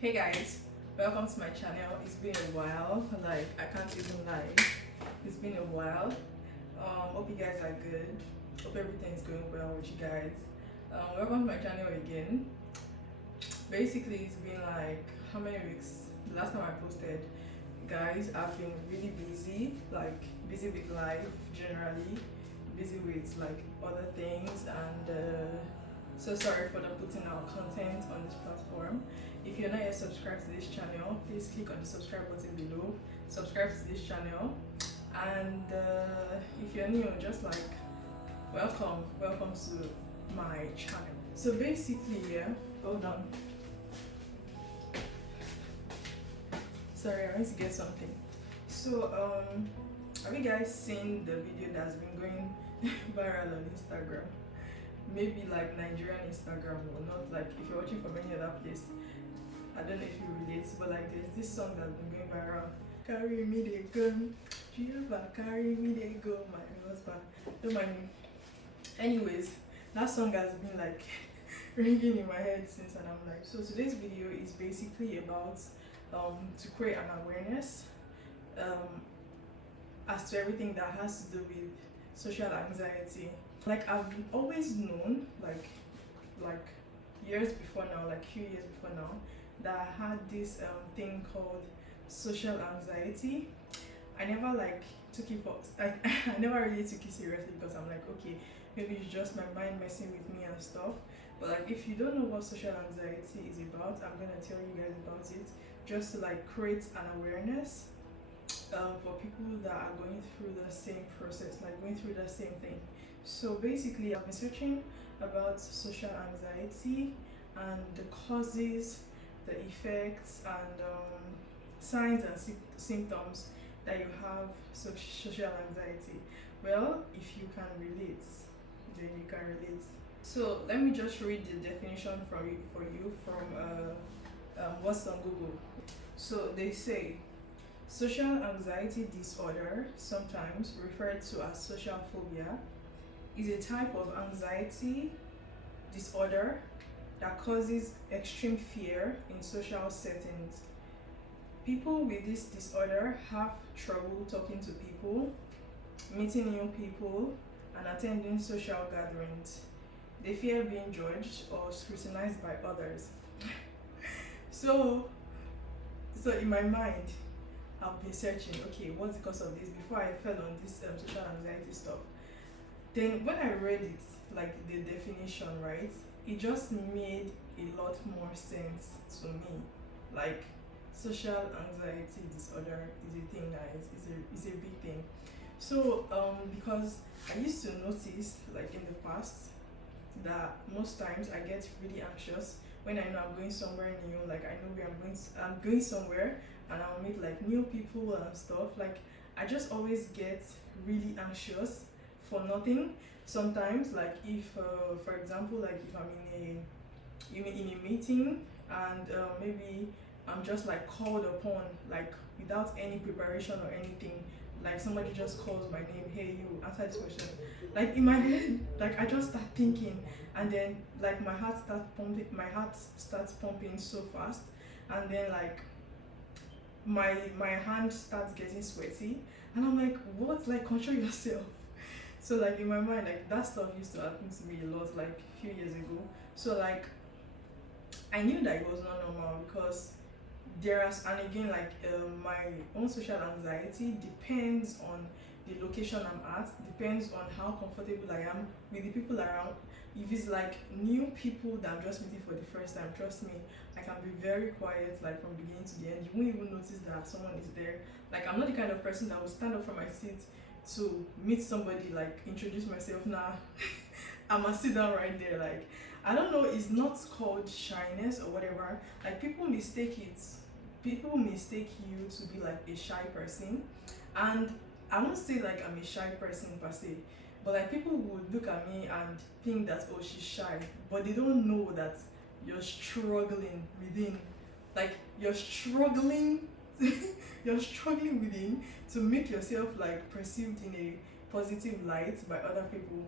Hey guys, welcome to my channel. It's been a while, like I can't even lie. It's been a while. Hope you guys are good. Hope everything is going well with you guys. Welcome to my channel again. Basically, it's been like how many weeks? The last time I posted, guys, I've been really busy, like busy with life generally, busy with like other things, and so sorry for not putting out content on this platform. If you're not yet subscribed to this channel, please click on the subscribe button below, subscribe to this channel, and if you're new, just like welcome to my channel. So basically, yeah, hold on, sorry, I went to get something. So have you guys seen the video that's been going viral on Instagram? Maybe like Nigerian Instagram, or not like if you're watching from any other place. I don't know if you relate, but like there's this song that's been going viral. Carry me they go, Jehovah, carry me they go, my husband. Don't mind me. Anyways, that song has been like ringing in my head since, and I'm like, so today's video is basically about to create an awareness as to everything that has to do with social anxiety. Like I've always known, like years before now, like few years before now, that I had this thing called social anxiety. I never like took it for I never really took it seriously because I'm like, okay, maybe it's just my mind messing with me and stuff. But like if you don't know what social anxiety is about, I'm gonna tell you guys about it, just to like create an awareness for people that are going through the same process, like going through the same thing. So basically, I've been searching about social anxiety and the causes, the effects, and signs and symptoms that you have social anxiety. Well, if you can relate, then you can relate. So let me just read the definition for you from what's on Google. So they say, social anxiety disorder, sometimes referred to as social phobia, is a type of anxiety disorder that causes extreme fear in social settings. People with this disorder have trouble talking to people, meeting new people, and attending social gatherings. They fear being judged or scrutinized by others. So in my mind, I've been searching, okay, what's the cause of this before I fell on this social anxiety stuff. Then when I read it, like the definition, right, it just made a lot more sense to me. Like social anxiety disorder is a thing, guys. It's a big thing. So because I used to notice, like in the past, that most times I get really anxious when I know I'm going somewhere new. Like I know where I'm going somewhere, and I'll meet like new people and stuff. Like I just always get really anxious for nothing. Sometimes, like if for example, like if I'm in a meeting, and maybe I'm just like called upon, like without any preparation or anything, like somebody just calls my name, hey, you answer this question. Like in my head, like I just start thinking, and then like my heart starts pumping so fast, and then like my hand starts getting sweaty, and I'm like, what? Like control yourself. So like in my mind, like that stuff used to happen to me a lot, like a few years ago. So like I knew that it was not normal, because and again, like my own social anxiety depends on the location I'm at, depends on how comfortable I am with the people around. If it's like new people that I'm just meeting for the first time, trust me, I can be very quiet, like from beginning to the end. You won't even notice that someone is there. Like I'm not the kind of person that will stand up from my seat to meet somebody, like introduce myself. Nah, I'ma sit down right there. Like I don't know, it's not called shyness or whatever. Like people mistake you to be like a shy person, and I won't say like I'm a shy person per se, but like people would look at me and think that, oh, she's shy, but they don't know that you're struggling within. Like you're struggling you're struggling within to make yourself like perceived in a positive light by other people.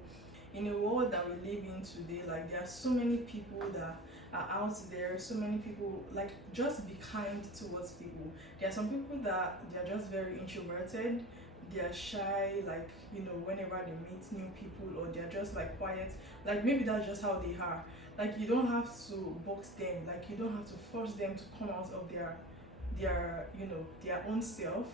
In a world that we live in today, like there are so many people that are out there. So many people, like, just be kind towards people. There are some people that they're just very introverted, they're shy, like, whenever they meet new people, or they're just like quiet, like maybe that's just how they are. Like, you don't have to box them, like you don't have to force them to come out of their own self.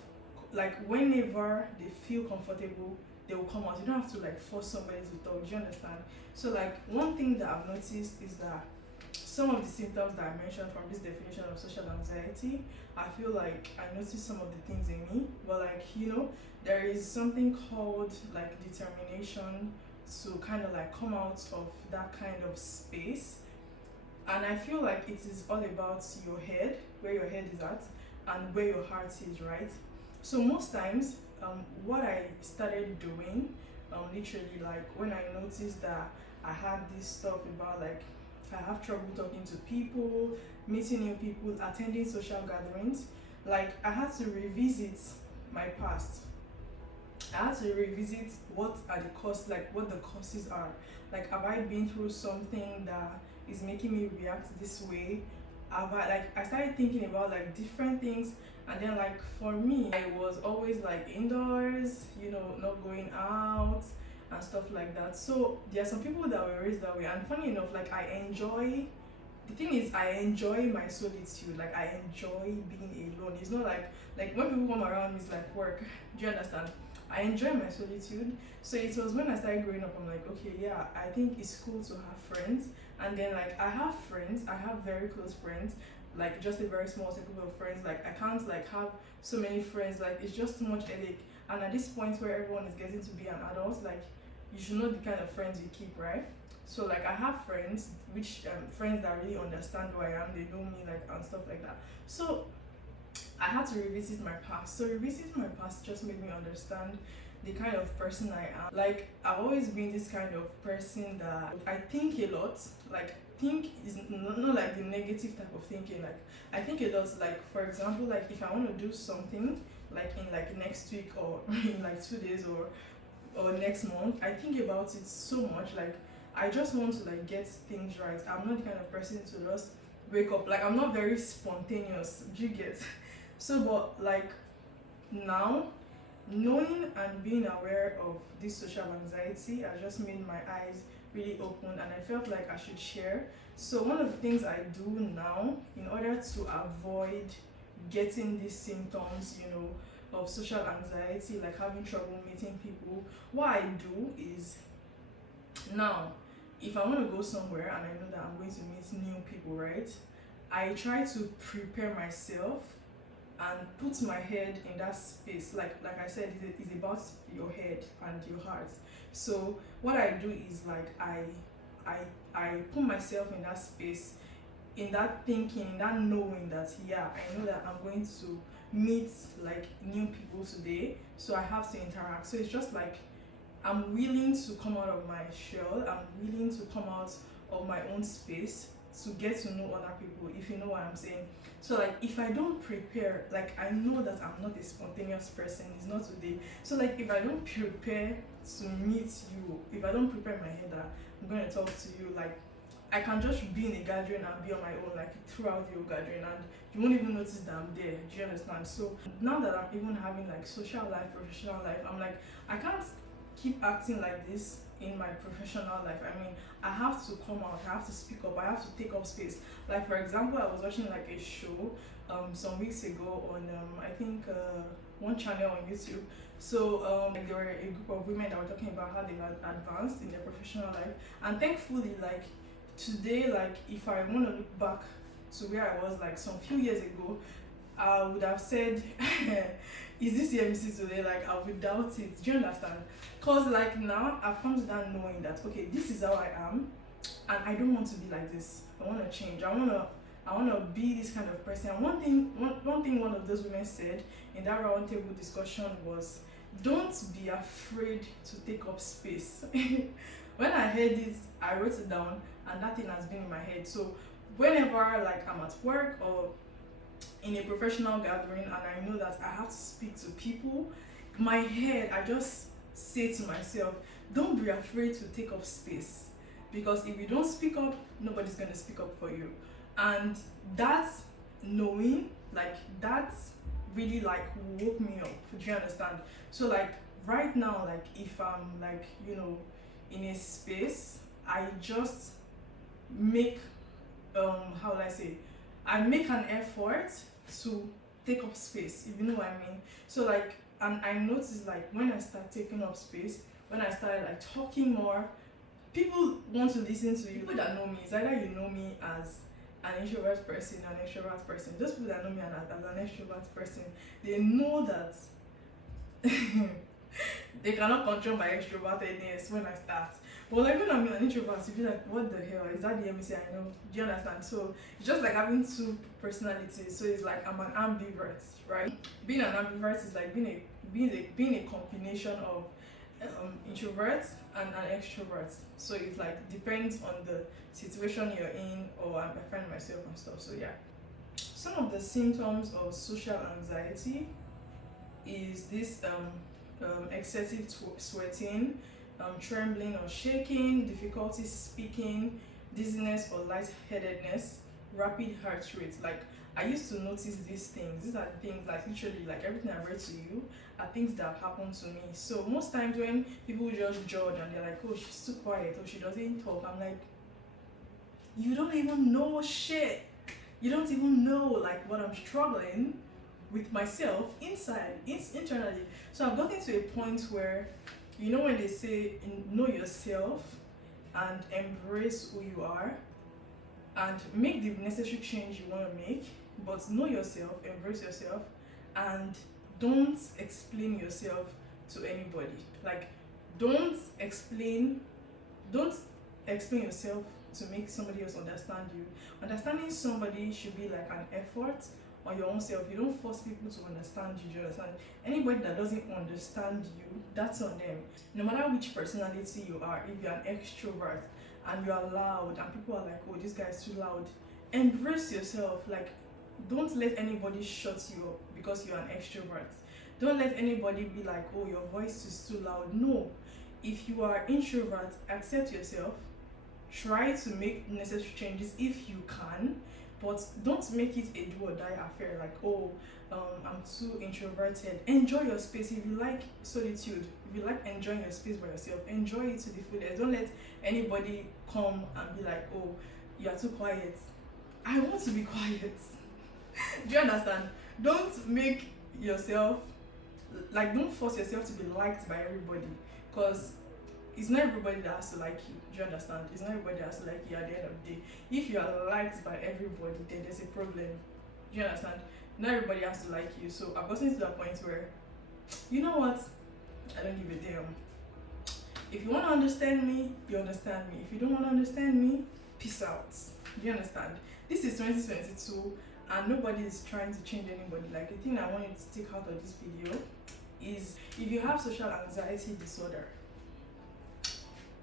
Like, whenever they feel comfortable, they will come out. You don't have to like force somebody to talk. Do you understand? So like, one thing that I've noticed is that some of the symptoms that I mentioned from this definition of social anxiety, I feel like I noticed some of the things in me, but like, there is something called like determination to kind of like come out of that kind of space. And I feel like it is all about your head, where your head is at, and where your heart is, right? So most times, what I started doing, literally, like when I noticed that I had this stuff about like I have trouble talking to people, meeting new people, attending social gatherings, like I had to revisit my past. I had to revisit what are the causes, like what the causes are. Like, have I been through something that is making me react this way? I started thinking about like different things, and then like for me, I was always like indoors, not going out and stuff like that. So there are some people that were raised that way, and funny enough, like the thing is, I enjoy my solitude. Like, I enjoy being alone. It's not like when people come around me, it's like work. Do you understand? I enjoy my solitude. So it was when I started growing up, I'm like, okay, yeah, I think it's cool to have friends. And then like I have friends, I have very close friends, like just a very small circle of friends. Like, I can't like have so many friends, like it's just too much headache. And at this point where everyone is getting to be an adult, like you should know the kind of friends you keep, right? So like I have friends, which friends that really understand who I am, they know me, like, and stuff like that. So I had to revisit my past. So revisiting my past just made me understand the kind of person I am. Like, I've always been this kind of person that I think a lot. Like, think is not like the negative type of thinking. Like, I think a lot. Like, for example, like if I want to do something like in like next week, or in like 2 days, or next month, I think about it so much. Like, I just want to like get things right. I'm not the kind of person to just wake up. Like, I'm not very spontaneous. Do you get? So, but like now, knowing and being aware of this social anxiety has just made my eyes really open, and I felt like I should share. So one of the things I do now in order to avoid getting these symptoms, of social anxiety, like having trouble meeting people, what I do is, now, if I want to go somewhere and I know that I'm going to meet new people, right? I try to prepare myself and put my head in that space. Like I said, it's about your head and your heart. So what I do is like I put myself in that space, in that thinking, in that knowing that, yeah, I know that I'm going to meet like new people today, so I have to interact. So it's just like I'm willing to come out of my shell, I'm willing to come out of my own space to get to know other people, if you know what I'm saying. So like, if I don't prepare, like I know that I'm not a spontaneous person, it's not today. So like, if I don't prepare to meet you, if I don't prepare my head that I'm going to talk to you, like I can just be in a gathering and be on my own, like throughout the whole gathering, and you won't even notice that I'm there. Do you understand? So now that I'm even having like social life, professional life, I'm like, I can't keep acting like this in my professional life. I mean, I have to come out, I have to speak up, I have to take up space. Like, for example, I was watching like a show some weeks ago on I think one channel on YouTube. So like, there were a group of women that were talking about how they were advanced in their professional life, and thankfully, like today, like if I want to look back to where I was like some few years ago, I would have said, is this the MC today? Like, I would doubt it. Do you understand? Because like now I've come to that knowing that, okay, this is how I am, and I don't want to be like this. I want to change. I want to be this kind of person. And one thing one of those women said in that round table discussion was, don't be afraid to take up space. When I heard it, I wrote it down, and that thing has been in my head. So whenever like I'm at work or in a professional gathering and I know that I have to speak to people, my head, I just say to myself, don't be afraid to take up space. because if you don't speak up, nobody's gonna speak up for you. And that's knowing, like, that's really like woke me up. Do you understand? So like right now, like if I'm like, you know, in a space, I just make how will I say, I make an effort to take up space, if you know what I mean. So like, and I noticed like when I start taking up space, when I started like talking more, people want to listen to you. People that know me, it's either you know me as an introvert person, an extrovert person. Those people that know me as an extrovert person, they know that they cannot control my extrovertedness when I start. But like when I'm an introvert, you be like, what the hell? Is that the MEC I know? Do you understand? So it's just like having two personalities. So it's like I'm an ambivert, right? Being an ambivert is like being a combination of introvert and an extrovert. So it like depends on the situation you're in, or I find myself and stuff. So yeah. Some of the symptoms of social anxiety is this excessive sweating, trembling or shaking, difficulty speaking, dizziness or lightheadedness, rapid heart rate. Like I used to notice these things. These are things like literally like everything I read to you are things that have happened to me. So most times when people just judge and they're like, oh, she's too quiet or she doesn't talk, I'm like, you don't even know shit. You don't even know like what I'm struggling with myself internally. So I've gotten to a point where, you know, when they say know yourself and embrace who you are and make the necessary change you want to make, but know yourself, embrace yourself, and don't explain yourself to anybody. Like don't explain yourself to make somebody else understand you. Understanding somebody should be like an effort on your own self. You don't force people to understand you. Do you understand? Anybody that doesn't understand you, that's on them. No matter which personality you are, if you're an extrovert and you are loud and people are like, oh, this guy is too loud, embrace yourself. Like don't let anybody shut you up because you're an extrovert. Don't let anybody be like, oh, your voice is too loud. No. If you are introvert, accept yourself. Try to make necessary changes if you can, but don't make it a do or die affair. Like, oh, I'm too introverted. Enjoy your space. If you like solitude, if you like enjoying your space by yourself, enjoy it to the fullest. Don't let anybody come and be like, oh, you are too quiet. I want to be quiet. Do you understand? Don't make yourself, like, don't force yourself to be liked by everybody, because it's not everybody that has to like you. Do you understand? It's not everybody that has to like you at the end of the day. If you are liked by everybody, then there's a problem. Do you understand? Not everybody has to like you. So I've gotten to that point where, you know what? I don't give a damn. If you want to understand me, you understand me. If you don't want to understand me, peace out. Do you understand? This is 2022 and nobody is trying to change anybody. Like the thing I want you to take out of this video is, if you have social anxiety disorder,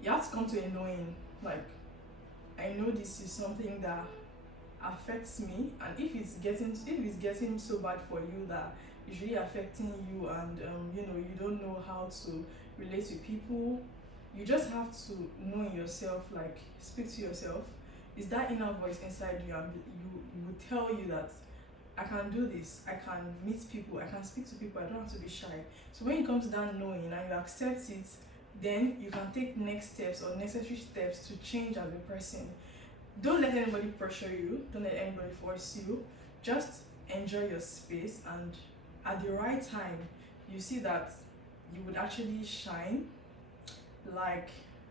you have to come to a knowing, like, I know this is something that affects me, and if it's getting so bad for you that it's really affecting you, and you know, you don't know how to relate to people, you just have to know in yourself, like, speak to yourself. It's that inner voice inside you, and you will tell you that I can do this, I can meet people, I can speak to people, I don't have to be shy. So when it comes to that knowing and you accept it, then you can take next steps or necessary steps to change as a person. Don't let anybody pressure you, don't let anybody force you. Just enjoy your space, and at the right time you see that you would actually shine like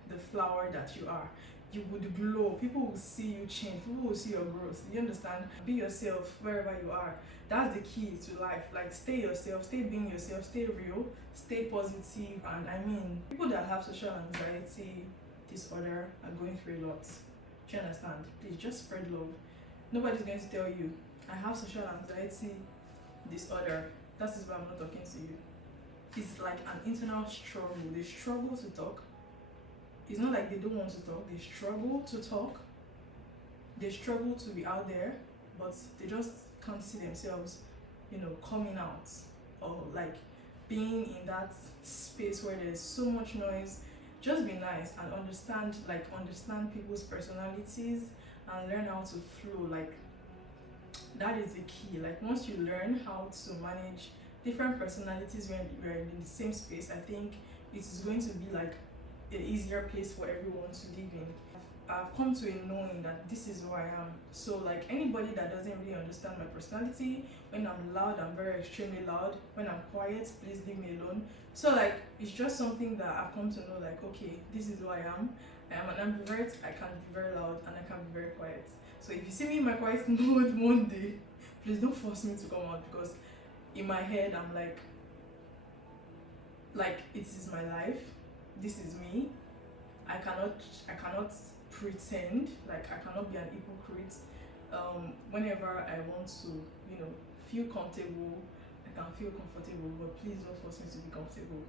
the flower that you are. You would glow. People will see you change. People will see your growth. You understand? Be yourself wherever you are. That's the key to life. Like, stay yourself, stay being yourself, stay real, stay positive. And I mean, people that have social anxiety disorder are going through a lot. Do you understand? Please just spread love. Nobody's going to tell you, I have social anxiety disorder. That is why I'm not talking to you. It's like an internal struggle. They struggle to talk. It's not like they don't want to talk. They struggle to talk. They struggle to be out there, but they just can't see themselves, you know, coming out, or like being in that space where there's so much noise, just be nice and understand people's personalities and learn how to flow. Like that is the key. Like once you learn how to manage different personalities when you're in the same space, I think it is going to be like an easier place for everyone to live in. I've come to a knowing that this is who I am. So like anybody that doesn't really understand my personality, when I'm loud, I'm very extremely loud. When I'm quiet, please leave me alone. So like it's just something that I've come to know, like okay, this is who I am. I am an ambivert. I can be very loud and I can be very quiet. So if you see me in my quiet mode one day, please don't force me to come out, because in my head I'm like it is my life. This is me. I cannot pretend, like I cannot be an hypocrite. Whenever I want to, feel comfortable, I can feel comfortable, but please don't force me to be comfortable.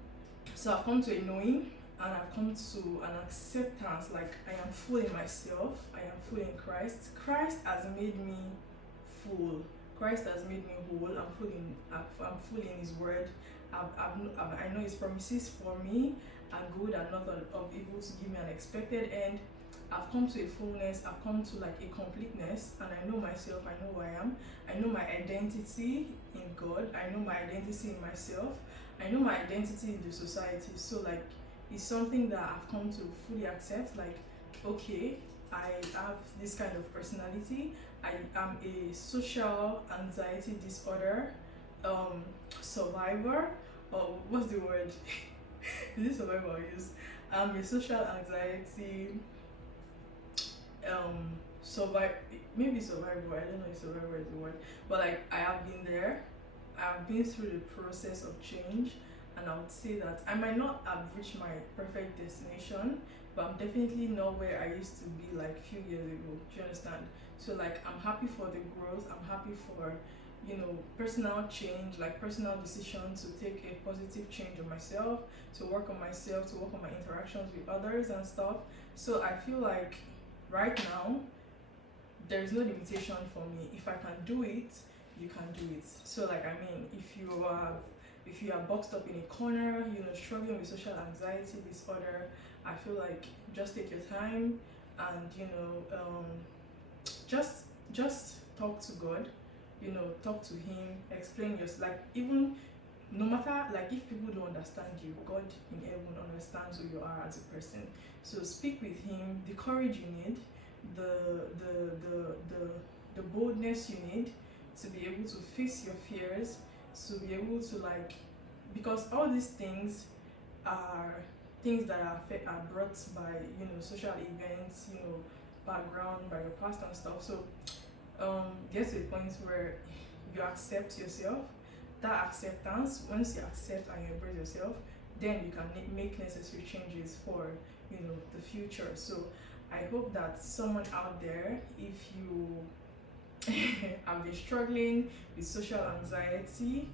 So I've come to a knowing, and I've come to an acceptance, like I am full in myself, I am full in Christ. Christ has made me full. Christ has made me whole. I'm full in His word. I know His promises for me are good and not of evil, to give me an expected end. I've come to a fullness, I've come to like a completeness, and I know myself, I know who I am. I know my identity in God, I know my identity in myself, I know my identity in the society. So like it's something that I've come to fully accept, like okay, I have this kind of personality. I am a social anxiety disorder survivor, or what's the word? Is it survivor I use? I'm a social anxiety maybe survivor, I don't know if survivor is the word, but like I have been there. I've been through the process of change, and I would say that I might not have reached my perfect destination, but I'm definitely not where I used to be like a few years ago. Do you understand? So like I'm happy for the growth, I'm happy for personal change, like personal decision to take a positive change on myself, to work on myself, to work on my interactions with others and stuff. So I feel like right now there is no limitation for me. If I can do it, you can do it. So like I mean, if you are boxed up in a corner, struggling with social anxiety disorder, I feel like just take your time and just talk to God, talk to Him, explain your, like, even no matter, like, if people don't understand you, God in heaven understands who you are as a person. So speak with Him, the courage you need, the boldness you need to be able to face your fears, to be able to, like, because all these things are things that are brought by social events, background, by your past and stuff. So get to a point where you accept yourself. That acceptance, once you accept and you embrace yourself, then you can make necessary changes for the future. So I hope that someone out there, if you have been struggling with social anxiety,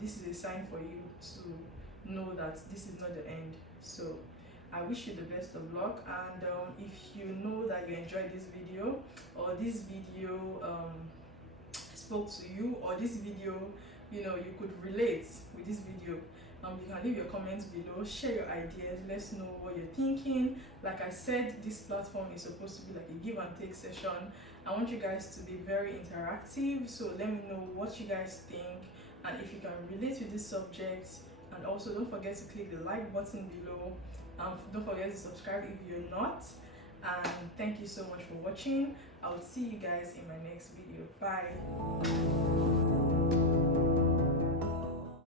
this is a sign for you to know that this is not the end. So I wish you the best of luck, and if you know that you enjoyed this video, or this video spoke to you, or this video you could relate with this video, you can leave your comments below, share your ideas, let's know what you're thinking. Like I said, this platform is supposed to be like a give and take session. I want you guys to be very interactive, so let me know what you guys think, and if you can relate with this subject. And also don't forget to click the like button below. Don't forget to subscribe if you're not. And thank you so much for watching. I will see you guys in my next video. Bye.